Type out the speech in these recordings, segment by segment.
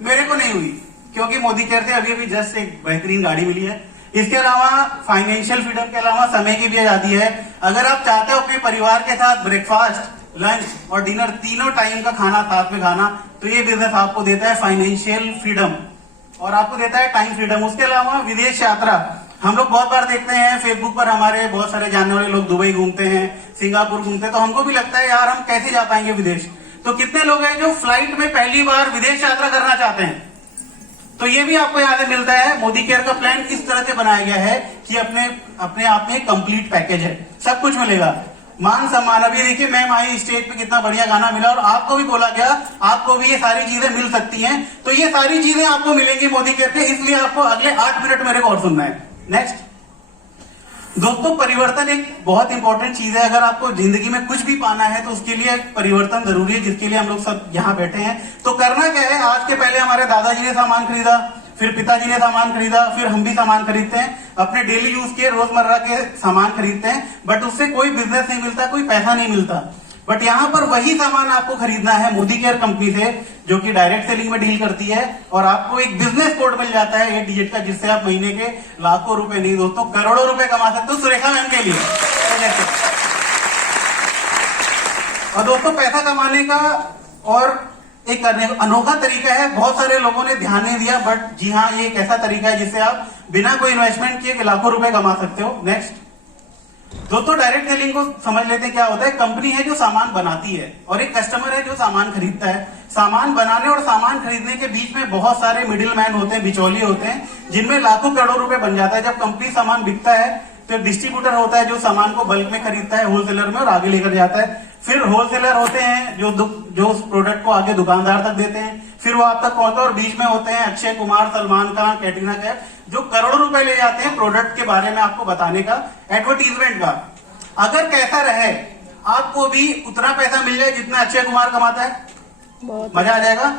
मेरे को नहीं हुई, क्योंकि मोदी केयर से अभी अभी जस्ट एक बेहतरीन गाड़ी मिली है। इसके अलावा फाइनेंशियल फ्रीडम के अलावा समय की भी आजादी है। अगर आप चाहते हो अपने परिवार के साथ ब्रेकफास्ट, लंच और डिनर तीनों टाइम का खाना साथ में खाना, तो ये बिजनेस आपको देता है फाइनेंशियल फ्रीडम और आपको देता है टाइम फ्रीडम। उसके अलावा विदेश यात्रा, हम लोग बहुत बार देखते हैं फेसबुक पर हमारे बहुत सारे जानने वाले लोग दुबई घूमते हैं, सिंगापुर घूमते हैं, तो हमको भी लगता है यार हम कैसे जा पाएंगे विदेश। तो कितने लोग हैं जो फ्लाइट में पहली बार विदेश यात्रा करना चाहते हैं, तो ये भी आपको यहाँ से मिलता है। मोदी केयर का प्लान इस तरह से बनाया गया है कि अपने आप में कंप्लीट पैकेज है, सब कुछ मिलेगा। मान सम्मान, अभी देखिए मैम आई स्टेज पे, कितना बढ़िया गाना मिला और आपको भी बोला गया आपको भी ये सारी चीजें मिल सकती हैं। तो ये सारी चीजें आपको मिलेंगी मोदी केयर के, इसलिए आपको अगले 8 मिनट मेरे को और सुनना है। नेक्स्ट दोस्तों, परिवर्तन एक बहुत इंपॉर्टेंट चीज है। अगर आपको जिंदगी में कुछ भी पाना है तो उसके लिए परिवर्तन जरूरी है, जिसके लिए हम लोग सब यहाँ बैठे हैं। तो करना क्या है, आज के पहले हमारे दादाजी ने सामान खरीदा, फिर पिताजी ने सामान खरीदा, फिर हम भी सामान खरीदते हैं, अपने डेली यूज के रोजमर्रा के सामान खरीदते हैं, बट उससे कोई बिजनेस नहीं मिलता, कोई पैसा नहीं मिलता। बट यहाँ पर वही सामान आपको खरीदना है मोदी केयर कंपनी से, जो कि डायरेक्ट सेलिंग में डील करती है, और आपको एक बिजनेस कोड मिल जाता है 8 डिजिट का, जिससे आप महीने के लाखों रुपए नहीं दोस्तों करोड़ों रुपए कमा सकते हो सुरेखा मैम के लिए। और दोस्तों पैसा कमाने का और एक अनोखा तरीका है, बहुत सारे लोगों ने ध्यान नहीं दिया, बट जी हाँ ये एक ऐसा तरीका है जिससे आप बिना कोई इन्वेस्टमेंट किए लाखों रुपए कमा सकते हो। नेक्स्ट दोस्तों, डायरेक्ट सेलिंग को समझ लेते हैं क्या होता है। कंपनी है जो सामान बनाती है और एक कस्टमर है जो सामान खरीदता है। सामान बनाने और सामान खरीदने के बीच में बहुत सारे मिडिल मैन होते हैं, बिचौलिए होते हैं, जिनमें लाखों करोड़ों रुपए बन जाता है। जब कंपनी सामान बिकता है तो डिस्ट्रीब्यूटर होता है जो सामान को बल्क में खरीदता है होलसेलर में और आगे लेकर जाता है। फिर होलसेलर होते हैं जो उस प्रोडक्ट को आगे दुकानदार तक देते हैं, फिर वो आप तक पहुंचता है। और बीच में होते हैं अक्षय कुमार, सलमान खान, कैटरीना कैफ, जो करोड़ों रुपए ले जाते हैं प्रोडक्ट के बारे में आपको बताने का, एडवर्टीजमेंट का। अगर कैसा रहे आपको भी उतना पैसा मिल जाए जितना अक्षय कुमार कमाता है, मजा आ जाएगा।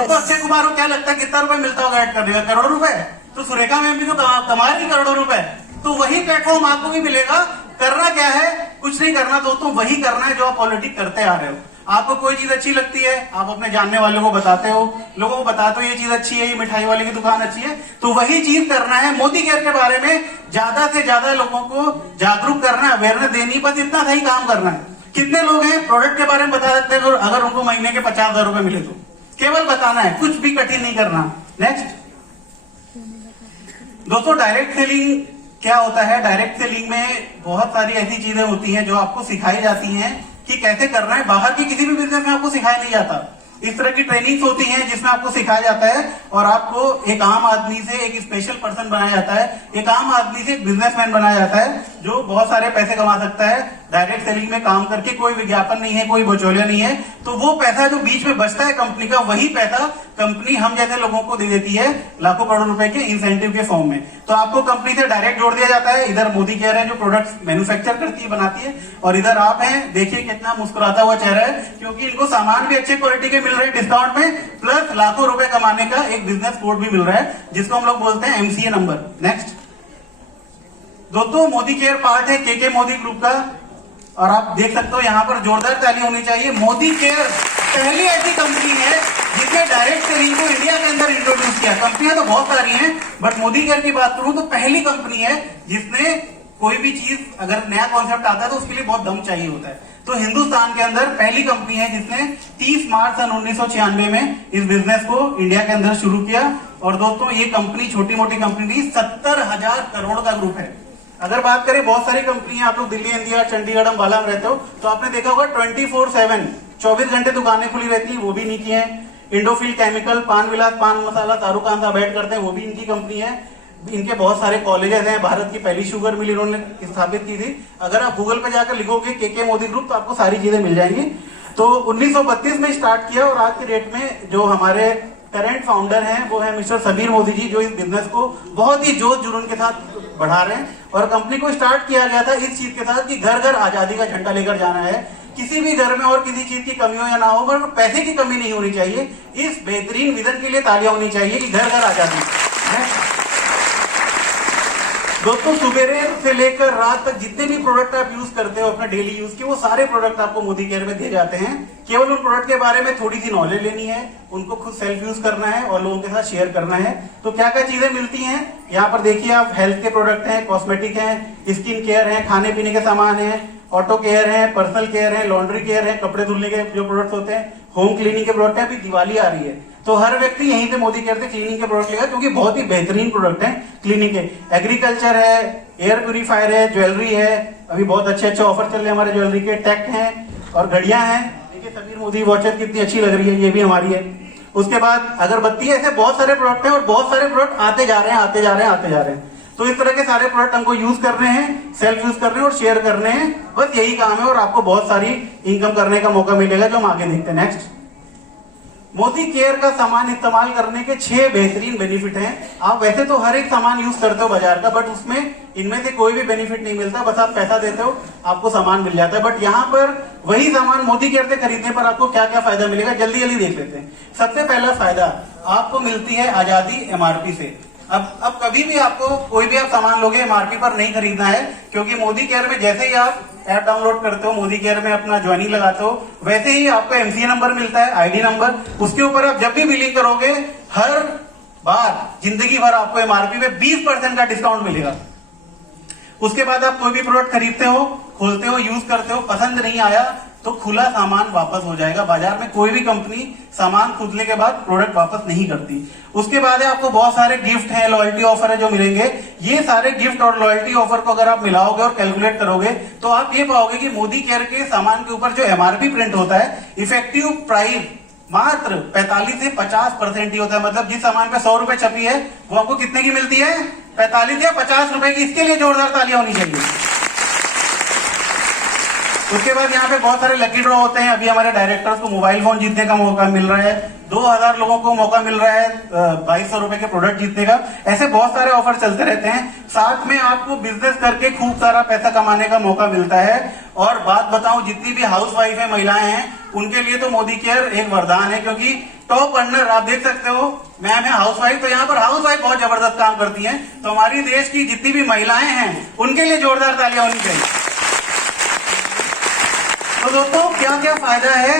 तो अक्षय कुमार को क्या लगता है कितना रुपए मिलता होगा ऐड करने का? करोड़ों रुपए। तो सुरेखा मैम भी तो कमा रही करोड़ों रुपए, तो वही प्लेटफॉर्म आपको भी मिलेगा। करना क्या है, कुछ नहीं करना दोस्तों, वही करना है जो आप ऑलरेडी करते आ रहे हो। आपको कोई चीज अच्छी लगती है, आप अपने जानने वालों को बताते हो, लोगों को बताते हो ये चीज अच्छी है, ये मिठाई वाले की दुकान अच्छी है, तो वही चीज करना है। मोदी केयर के बारे में ज्यादा से ज्यादा लोगों को जागरूक करना है, अवेयरनेस देनी, बस इतना सही काम करना है। कितने लोग हैं प्रोडक्ट के बारे में बता सकते हैं अगर उनको महीने के 50,000 रुपए मिले तो? केवल बताना है, कुछ भी कठिन नहीं करना। नेक्स्ट दोस्तों, डायरेक्ट सेलिंग क्या होता है? डायरेक्ट सेलिंग में बहुत सारी ऐसी चीजें होती हैं जो आपको सिखाई जाती हैं कि कैसे करना है। बाहर की किसी भी बिजनेस में आपको सिखाया नहीं जाता। इस तरह की ट्रेनिंग्स होती हैं जिसमें आपको सिखाया जाता है और आपको एक आम आदमी से एक स्पेशल पर्सन बनाया जाता है, एक आम आदमी से एक बिजनेसमैन बनाया जाता है जो बहुत सारे पैसे कमा सकता है डायरेक्ट सेलिंग में काम करके। कोई विज्ञापन नहीं है, कोई बिचौलिया नहीं है, तो वो पैसा जो बीच में बचता है कंपनी का, वही पैसा कंपनी हम जैसे लोगों को दे देती है लाखों करोड़ रुपए के इंसेंटिव के फॉर्म में। तो आपको कंपनी से डायरेक्ट जोड़ दिया जाता है। इधर मोदी केयर है जो प्रोडक्ट्स मैन्युफैक्चर करती है, बनाती है, और इधर आप हैं, देखिए कितना मुस्कुराता हुआ चेहरा है, क्योंकि इनको सामान भी अच्छे क्वालिटी के मिल रहे हैं डिस्काउंट में, प्लस लाखों रुपए कमाने का एक बिजनेस कोड भी मिल रहा है जिसको हम लोग बोलते हैं MCA नंबर। नेक्स्ट दोस्तों, मोदी केयर पार्ट है के मोदी ग्रुप का, और आप देख सकते हो यहाँ पर जोरदार ताली होनी चाहिए। मोदी केयर पहली ऐसी कंपनी है जिसने डायरेक्ट सेलिंग को इंडिया के अंदर इंट्रोड्यूस किया। कंपनियां तो बहुत सारी हैं, बट मोदी केयर की बात करूं तो पहली कंपनी है जिसने कोई भी चीज अगर नया कॉन्सेप्ट आता है तो उसके लिए बहुत दम चाहिए होता है। तो हिंदुस्तान के अंदर पहली कंपनी है जिसने 30 मार्च सन 1996 में इस बिजनेस को इंडिया के अंदर शुरू किया। और दोस्तों ये कंपनी छोटी मोटी कंपनी नहीं, 70,000 करोड़ का ग्रुप है। अगर बात करें बहुत सारी कंपनियां, आप लोग दिल्ली एनसीआर, चंडीगढ़, अंबाला में रहते हो तो आपने देखा होगा 24/7 24 घंटे दुकानें खुली रहती है, वो भी इनकी है। इंडोफिल केमिकल, पान विलास पान मसाला, शाहरुख खान साहब बैठ करते हैं, वो भी इनकी कंपनी है। इनके बहुत सारे कॉलेजेस हैं, भारत की पहली शुगर मिल इन्होंने स्थापित की थी। अगर आप गूगल पे जाकर लिखोगे के मोदी ग्रुप तो आपको सारी चीजें मिल जाएंगी। तो 1932 में स्टार्ट किया और आज के डेट में जो हमारे करंट फाउंडर हैं वो है मिस्टर सबीर मोदी जी, जो इस बिजनेस को बहुत ही जोश जुनून के साथ बढ़ा रहे हैं। और कंपनी को स्टार्ट किया गया था इस चीज के साथ कि घर घर आजादी का झंडा लेकर जाना है। किसी भी घर में और किसी चीज की कमी हो या ना हो, पर पैसे की कमी नहीं होनी चाहिए। इस बेहतरीन विजन के लिए तालियां होनी चाहिए कि घर घर आजादी। दोस्तों सुबेरे से लेकर रात तक जितने भी प्रोडक्ट आप यूज करते हो अपना डेली यूज के, वो सारे प्रोडक्ट आपको मोदी केयर में दिए जाते हैं। केवल उन प्रोडक्ट के बारे में थोड़ी सी नॉलेज लेनी है, उनको खुद सेल्फ यूज करना है और लोगों के साथ शेयर करना है। तो क्या क्या चीजें मिलती हैं यहाँ पर देखिए आप, हेल्थ के प्रोडक्ट हैं, कॉस्मेटिक हैं, स्किन केयर है, खाने पीने के सामान है, ऑटो केयर है, पर्सनल केयर है, लॉन्ड्री केयर है, कपड़े धुलने के जो प्रोडक्ट होते हैं, होम क्लीनिंग के प्रोडक्ट है। अभी दिवाली आ रही है तो हर व्यक्ति यहीं से मोदी केयर से क्लीनिंग के प्रोडक्ट लेगा, क्योंकि बहुत ही बेहतरीन प्रोडक्ट है क्लीनिंग के। एग्रीकल्चर है, एयर प्यूरिफायर है, ज्वेलरी है, अभी बहुत अच्छे अच्छे ऑफर चल रहे हैं हमारे ज्वेलरी के, टेक है और घड़ियां हैं। देखिए समीर मोदी वॉचर कितनी अच्छी लग रही है, ये भी हमारी है। उसके बाद अगरबत्ती है, ऐसे बहुत सारे प्रोडक्ट हैं और बहुत सारे प्रोडक्ट आते जा रहे हैं, आते जा रहे हैं, आते जा रहे हैं। तो इस तरह के सारे प्रोडक्ट हमको यूज करने हैं, सेल्फ यूज करने हैं और शेयर करने हैं, बस यही काम है और आपको बहुत सारी इनकम करने का मौका मिलेगा, जो हम आगे देखते हैं। नेक्स्ट, मोदी केयर का सामान इस्तेमाल करने के 6 बेहतरीन बेनिफिट हैं। आप वैसे तो हर एक सामान यूज करते हो बाजार का, बट उसमें इनमें से कोई भी बेनिफिट नहीं मिलता, बस आप पैसा देते हो आपको सामान मिल जाता है। बट यहाँ पर वही सामान मोदी केयर से खरीदने पर आपको क्या क्या फायदा मिलेगा, जल्दी जल्दी देख लेते हैं। सबसे पहला फायदा, आपको मिलती है आजादी एमआरपी से। अब कभी भी आपको कोई भी आप सामान लोगे एमआरपी पर नहीं खरीदना है, क्योंकि मोदी केयर में जैसे ही आप ऐप डाउनलोड करते हो, मोदी केयर में अपना ज्वाइनिंग लगाते हो, वैसे ही आपको एमसीए नंबर मिलता है, आईडी नंबर। उसके ऊपर आप जब भी बिलिंग करोगे, हर बार जिंदगी भर आपको एमआरपी में 20% का डिस्काउंट मिलेगा। उसके बाद आप कोई भी प्रोडक्ट खरीदते हो, खोलते हो, यूज करते हो, पसंद नहीं आया तो खुला सामान वापस हो जाएगा। बाजार में कोई भी कंपनी सामान खुलने के बाद प्रोडक्ट वापस नहीं करती। उसके बाद है आपको बहुत सारे गिफ्ट हैं, लॉयल्टी ऑफर है जो मिलेंगे। ये सारे गिफ्ट और लॉयल्टी ऑफर को अगर आप मिलाओगे और कैलकुलेट करोगे तो आप ये पाओगे कि मोदी केयर के सामान के ऊपर जो एमआरपी प्रिंट होता है, इफेक्टिव प्राइस मात्र 45 से 50% ही होता है। मतलब जिस सामान पे 100 रुपए छपी है वो आपको कितने की मिलती है, 45 या 50 रुपए की। इसके लिए जोरदार तालियां होनी चाहिए। उसके बाद यहाँ पे बहुत सारे लकी ड्रॉ होते हैं। अभी हमारे डायरेक्टर्स को मोबाइल फोन जीतने का मौका मिल रहा है, 2000 लोगों को मौका मिल रहा है 2200 रुपए के प्रोडक्ट जीतने का। ऐसे बहुत सारे ऑफर चलते रहते हैं। साथ में आपको बिजनेस करके खूब सारा पैसा कमाने का मौका मिलता है। और बात बताऊं, जितनी भी हाउस वाइफ है, महिलाएं हैं, उनके लिए तो मोदी केयर एक वरदान है, क्योंकि टॉप अर्नर आप देख सकते हो, मैम है हाउस वाइफ, तो यहाँ पर हाउस वाइफ बहुत जबरदस्त काम करती है। तो हमारी देश की जितनी भी महिलाएं हैं उनके लिए जोरदार तालियां होनी चाहिए। तो दोस्तों क्या क्या फायदा है,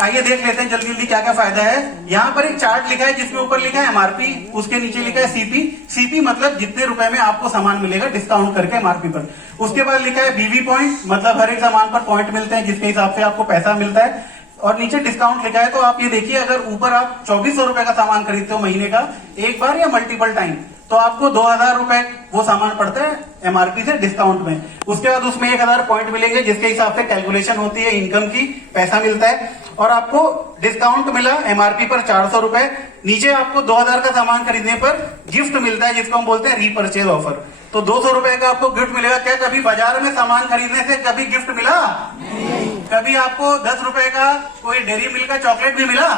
आइए देख लेते हैं जल्दी जल्दी क्या क्या फायदा है। यहाँ पर एक चार्ट लिखा है जिसके ऊपर लिखा है एमआरपी, उसके नीचे लिखा है सीपी। सीपी मतलब जितने रुपए में आपको सामान मिलेगा डिस्काउंट करके एमआरपी पर। उसके बाद लिखा है बीवी पॉइंट, मतलब हर एक सामान पर पॉइंट मिलते हैं जिसके हिसाब से आपको पैसा मिलता है। और नीचे डिस्काउंट लिखा है। तो आप ये देखिए, अगर ऊपर आप 2400 रुपए का सामान खरीदते हो महीने का, एक बार या मल्टीपल टाइम, तो आपको 2000 रुपए वो सामान पड़ता है एमआरपी से डिस्काउंट में। उसके बाद उसमें 1000 पॉइंट मिलेंगे जिसके हिसाब से कैलकुलेशन होती है इनकम की, पैसा मिलता है। और आपको डिस्काउंट मिला एमआरपी पर 400 रुपए। नीचे आपको 2000 का सामान खरीदने पर गिफ्ट मिलता है जिसको हम बोलते हैं रीपर्चेज ऑफर। तो 200 रुपए का आपको गिफ्ट मिलेगा। क्या कभी बाजार में सामान खरीदने से कभी गिफ्ट मिला? कभी आपको 10 रुपए का कोई डेयरी मिल्क का चॉकलेट भी मिला?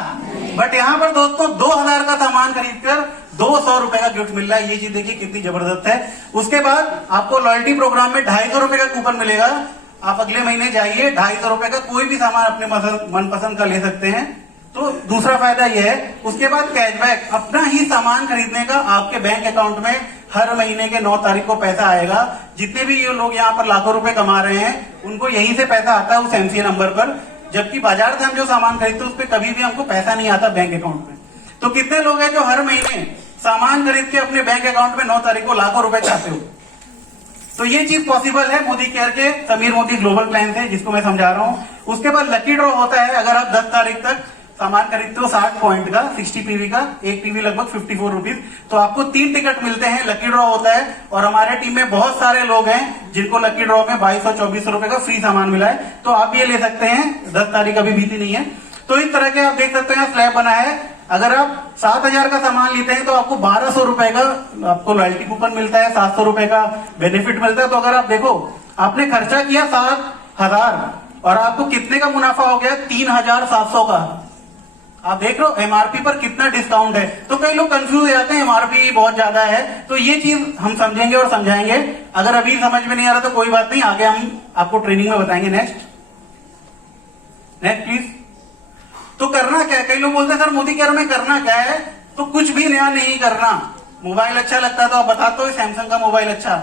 बट यहाँ पर दोस्तों 2000 का सामान खरीदकर 200 रुपए का गिफ्ट मिल रहा है। ये चीज देखिए कितनी जबरदस्त है। उसके बाद आपको लॉयल्टी प्रोग्राम में 250 रुपए का कूपन मिलेगा। आप अगले महीने जाइए, 250 रुपए का कोई भी सामान अपने मनपसंद का ले सकते हैं। तो दूसरा फायदा यह है। उसके बाद कैशबैक, अपना ही सामान खरीदने का आपके बैंक अकाउंट में हर महीने के 9 तारीख को पैसा आएगा। जितने भी ये लोग यहाँ पर लाखों रुपए कमा रहे हैं उनको यहीं से पैसा आता है उस एमसीए नंबर पर। जबकि बाजार से हम जो सामान खरीदते हैं उस पर कभी भी हमको पैसा नहीं आता बैंक अकाउंट में। तो कितने लोग हैं जो हर महीने सामान खरीद के अपने बैंक अकाउंट में 9 तारीख को लाखों रुपए चाहते हो? तो ये चीज पॉसिबल है मोदी केयर के समीर मोदी ग्लोबल प्लान से, जिसको मैं समझा रहा हूँ। उसके बाद लकी ड्रॉ होता है। अगर आप 10 तारीख तक सामान खरीदते हो 60 पॉइंट का, 60 पीवी का, एक पीवी लगभग 54 रुपीज, तो आपको 3 टिकट मिलते हैं। लकी ड्रॉ होता है। और हमारे टीम में बहुत सारे लोग हैं जिनको लकी ड्रॉ में 2200-2400 रुपए का फ्री सामान मिला है। तो आप ये ले सकते हैं। 10 तारीख अभी बीती नहीं है। तो इस तरह के आप देख सकते हैं स्लैब बना है। अगर आप 7000 का सामान लेते हैं तो आपको 1200 रुपए का आपको लॉयल्टी कूपन मिलता है, 700 रुपए का बेनिफिट मिलता है। तो अगर आप देखो, आपने खर्चा किया 7000 और आपको कितने का मुनाफा हो गया? 3700 का। आप देख रहे हो एमआरपी पर कितना डिस्काउंट है। तो कई लोग कंफ्यूज हो जाते हैं, एमआरपी बहुत ज्यादा है। तो ये चीज हम समझेंगे और समझाएंगे। अगर अभी समझ में नहीं आ रहा तो कोई बात नहीं, आगे हम आपको ट्रेनिंग में बताएंगे। Next please. तो करना क्या है? कई लोग बोलते हैं सर मोदी केयर में करना क्या है? तो कुछ भी नया नहीं करना। मोबाइल अच्छा लगता है तो आप बताते हो सैमसंग का मोबाइल अच्छा,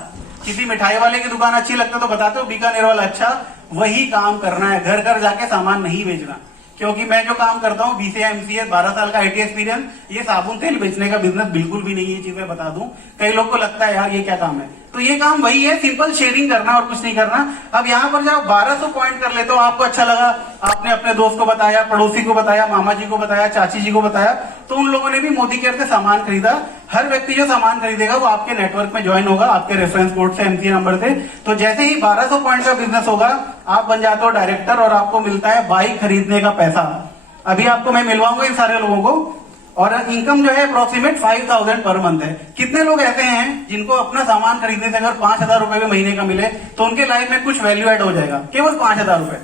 किसी मिठाई वाले की दुकान अच्छी लगता है तो बताते हो बीकानेर वाला अच्छा, वही काम करना है, घर घर जाके सामान नहीं बेचना। क्योंकि मैं जो काम करता हूँ बीसीए एमसीए 12 साल का आईटी एक्सपीरियंस, ये साबुन तेल बेचने का बिजनेस बिल्कुल भी नहीं है। ये चीज मैं बता दूं, कई लोग को लगता है यार ये क्या काम है, तो ये काम वही है, सिंपल शेयरिंग करना और कुछ नहीं करना। अब यहाँ पर जब 1200 पॉइंट कर लेते हो, आपको अच्छा लगा, आपने अपने दोस्त को बताया, पड़ोसी को बताया, मामा जी को बताया, चाची जी को बताया, तो उन लोगों ने भी मोदी केयर से सामान खरीदा। हर व्यक्ति जो सामान खरीदेगा वो आपके नेटवर्क में ज्वाइन होगा, आपके रेफरेंस कोड से, एमसी नंबर से। तो जैसे ही 1200 पॉइंट का बिजनेस होगा, आप बन जाते हो डायरेक्टर और आपको मिलता है बाइक खरीदने का पैसा। अभी आपको मैं मिलवाऊंगा इन सारे लोगों को। और इनकम जो है अप्रोक्सीमेट 5000 पर मंथ है। कितने लोग ऐसे हैं जिनको अपना सामान खरीदने से अगर 5000 रुपए भी महीने का मिले तो उनके लाइफ में कुछ वैल्यू एड हो जाएगा, केवल 5000 रुपए।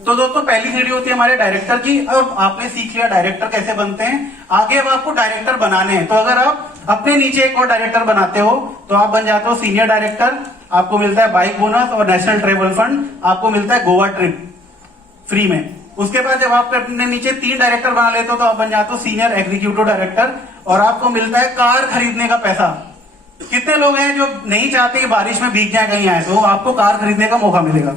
तो दोस्तों पहली सीढ़ी होती है हमारे डायरेक्टर की। अब आपने सीख लिया डायरेक्टर कैसे बनते हैं, आगे अब आपको डायरेक्टर बनाने हैं। तो अगर आप अपने नीचे एक और डायरेक्टर बनाते हो तो आप बन जाते हो सीनियर डायरेक्टर। आपको मिलता है बाइक बोनस और नेशनल ट्रेवल फंड, आपको मिलता है गोवा ट्रिप फ्री में। उसके बाद जब आप अपने नीचे 3 डायरेक्टर बना लेते हो तो आप बन जाते हो सीनियर एग्जीक्यूटिव डायरेक्टर और आपको मिलता है कार खरीदने का पैसा। कितने लोग हैं जो नहीं चाहते कि बारिश में भीग जाए कहीं आए, तो आपको कार खरीदने का मौका मिलेगा।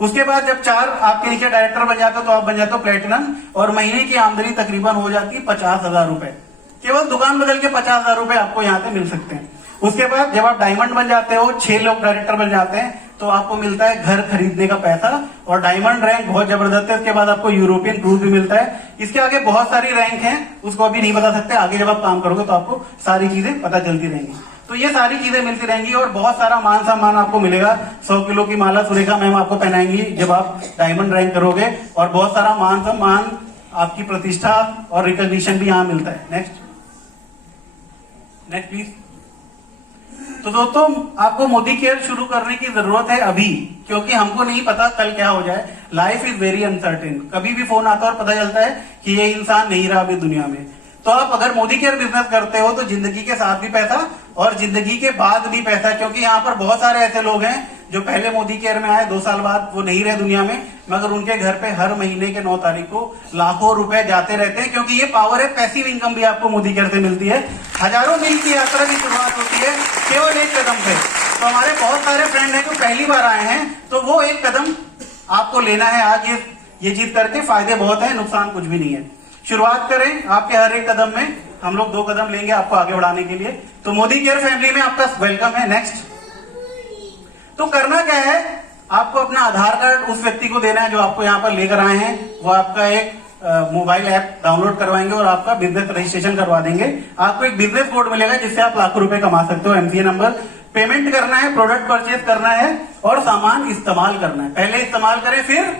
उसके बाद जब 4 आपके नीचे डायरेक्टर बन जाते हो तो आप बन जाते हो प्लेटिनम और महीने की आमदनी तकरीबन हो जाती है 50,000 रुपए। केवल दुकान बदल के 50,000 रुपए आपको यहाँ से मिल सकते हैं। उसके बाद जब आप डायमंड बन जाते हो, 6 लोग डायरेक्टर बन जाते हैं, तो आपको मिलता है घर खरीदने का पैसा और डायमंड रैंक बहुत जबरदस्त है। इसके बाद आपको यूरोपियन क्रूज भी मिलता है। इसके आगे बहुत सारी रैंक हैं, उसको अभी नहीं बता सकते, आगे जब आप काम करोगे तो आपको सारी चीजें पता चलती रहेंगी। तो ये सारी चीजें मिलती रहेंगी और बहुत सारा मान सम्मान आपको मिलेगा। 100 किलो की माला सुरेखा मैम आपको पहनाएंगी जब आप डायमंड रैंक करोगे और बहुत सारा मान सम्मान, आपकी प्रतिष्ठा और रिकॉग्निशन भी यहाँ मिलता है। Next please. तो दोस्तों आपको मोदी केयर शुरू करने की जरूरत है अभी, क्योंकि हमको नहीं पता कल क्या हो जाए। लाइफ इज वेरी अनसर्टेन, कभी भी फोन आता है और पता चलता है कि ये इंसान नहीं रहा अभी दुनिया में। तो आप अगर मोदी केयर बिजनेस करते हो तो जिंदगी के साथ भी पैसा और जिंदगी के बाद भी पैसा, क्योंकि यहाँ पर बहुत सारे ऐसे लोग हैं जो पहले मोदी केयर में आए, 2 साल बाद वो नहीं रहे दुनिया में, मगर उनके घर पे हर महीने के 9 तारीख को लाखों रुपए जाते रहते हैं। क्योंकि ये पावर है, पैसिव इनकम भी आपको मोदी केयर से मिलती है। हजारों मील की यात्रा की शुरुआत होती है केवल एक कदम से। तो हमारे बहुत सारे फ्रेंड हैं जो पहली बार आए हैं, तो वो एक कदम आपको लेना है आज। ये चीज करके फायदे बहुत है, नुकसान कुछ भी नहीं है। शुरुआत करें, आपके हर एक कदम में हम लोग 2 कदम लेंगे आपको आगे बढ़ाने के लिए। तो मोदी केयर फैमिली में आपका वेलकम है। नेक्स्ट। तो करना क्या है, आपको अपना आधार कार्ड उस व्यक्ति को देना है जो आपको यहाँ पर लेकर आए हैं। वो आपका एक मोबाइल ऐप डाउनलोड करवाएंगे और आपका बिजनेस रजिस्ट्रेशन करवा देंगे। आपको एक बिजनेस कोड मिलेगा जिससे आप लाखों रुपए कमा सकते हो। एमसीए नंबर, पेमेंट करना है, प्रोडक्ट परचेज करना है और सामान इस्तेमाल करना है। पहले इस्तेमाल करें फिर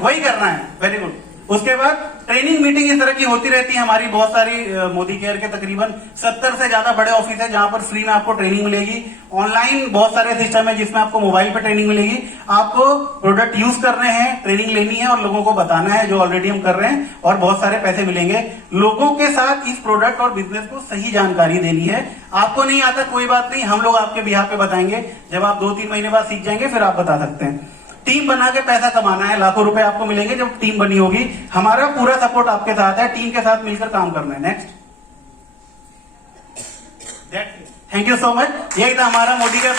वही करना है। Very good. उसके बाद ट्रेनिंग मीटिंग इस तरह की होती रहती है हमारी बहुत सारी। मोदी केयर के तकरीबन 70 से ज्यादा बड़े ऑफिस है जहां पर फ्री में आपको ट्रेनिंग मिलेगी। ऑनलाइन बहुत सारे सिस्टम है जिसमें आपको मोबाइल पे ट्रेनिंग मिलेगी। आपको प्रोडक्ट यूज करने हैं, ट्रेनिंग लेनी है और लोगों को बताना है, जो ऑलरेडी हम कर रहे हैं, और बहुत सारे पैसे मिलेंगे। लोगों के साथ इस प्रोडक्ट और बिजनेस को सही जानकारी देनी है। आपको नहीं आता कोई बात नहीं, हम लोग आपके बिहाफ पे बताएंगे। जब आप 2-3 महीने बाद सीख जाएंगे फिर आप बता सकते हैं। टीम बना के पैसा कमाना है, लाखों रुपए आपको मिलेंगे जब टीम बनी होगी। हमारा पूरा सपोर्ट आपके साथ है, टीम के साथ मिलकर काम करना है। Next. Thank you so much. यही था हमारा मोदी का